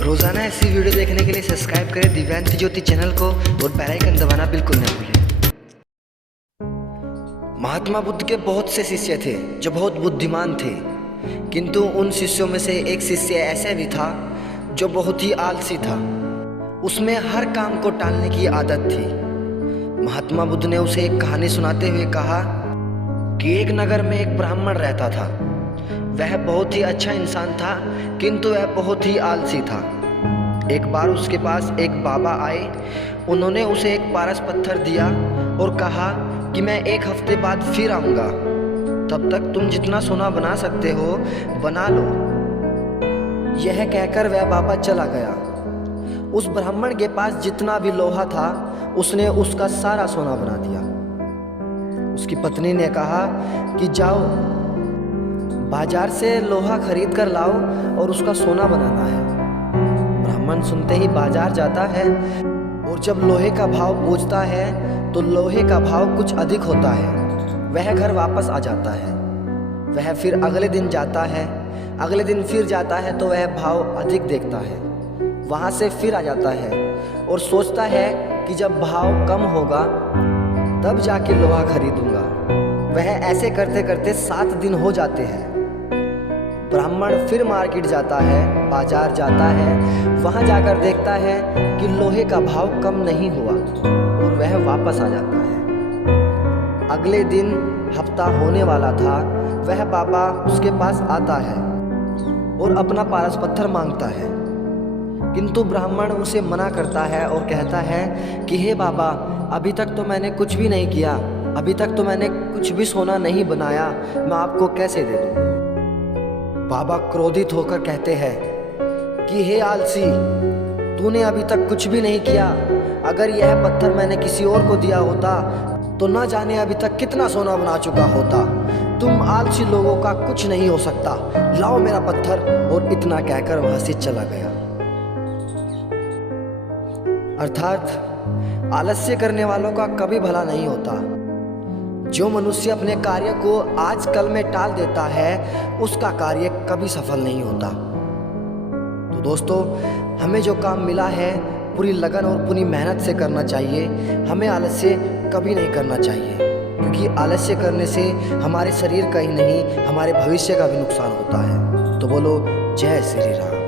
रोज़ाना ऐसी वीडियो देखने के लिए सब्सक्राइब करें दिव्यांश ज्योति चैनल को और बेल आइकन दबाना बिल्कुल न भूलें। महात्मा बुद्ध के बहुत से शिष्य थे जो बहुत बुद्धिमान थे, किंतु उन शिष्यों में से एक शिष्य ऐसा भी था जो बहुत ही आलसी था। उसमें हर काम को टालने की आदत थी। महात्मा बुद्ध ने उसे एक कहानी सुनाते हुए कहा कि एक नगर में एक ब्राह्मण रहता था। वह बहुत ही अच्छा इंसान था, किंतु वह बहुत ही आलसी था। एक बार उसके पास एक बाबा आए। उन्होंने उसे एक पारस पत्थर दिया और कहा कि मैं एक हफ्ते बाद फिर आऊँगा, तब तक तुम जितना सोना बना सकते हो बना लो। यह कहकर वह बाबा चला गया। उस ब्राह्मण के पास जितना भी लोहा था उसने उसका सारा सोना बना दिया। उसकी पत्नी ने कहा कि जाओ बाजार से लोहा खरीद कर लाओ और उसका सोना बनाना है। ब्राह्मण सुनते ही बाजार जाता है और जब लोहे का भाव पूछता है तो लोहे का भाव कुछ अधिक होता है। वह घर वापस आ जाता है। वह फिर अगले दिन जाता है, अगले दिन फिर जाता है तो वह भाव अधिक देखता है। वहाँ से फिर आ जाता है और सोचता है कि जब भाव कम होगा तब जाके लोहा खरीदूंगा। वह ऐसे करते करते 7 दिन हो जाते हैं। ब्राह्मण फिर मार्केट जाता है, बाजार जाता है। वहाँ जाकर देखता है कि लोहे का भाव कम नहीं हुआ और वह वापस आ जाता है। अगले दिन हफ्ता होने वाला था। वह बाबा उसके पास आता है और अपना पारस पत्थर मांगता है, किंतु ब्राह्मण उसे मना करता है और कहता है कि हे बाबा, अभी तक तो मैंने कुछ भी नहीं किया, अभी तक तो मैंने कुछ भी सोना नहीं बनाया, मैं आपको कैसे दे दूं? बाबा क्रोधित होकर कहते हैं कि हे आलसी, तूने अभी तक कुछ भी नहीं किया। अगर यह पत्थर मैंने किसी और को दिया होता तो न जाने अभी तक कितना सोना बना चुका होता। तुम आलसी लोगों का कुछ नहीं हो सकता, लाओ मेरा पत्थर। और इतना कहकर वहां से चला गया। अर्थात आलस्य करने वालों का कभी भला नहीं होता। जो मनुष्य अपने कार्य को आज कल में टाल देता है उसका कार्य कभी सफल नहीं होता। तो दोस्तों, हमें जो काम मिला है पूरी लगन और पूरी मेहनत से करना चाहिए। हमें आलस्य कभी नहीं करना चाहिए, क्योंकि आलस्य करने से हमारे शरीर का ही नहीं हमारे भविष्य का भी नुकसान होता है। तो बोलो जय श्री राम।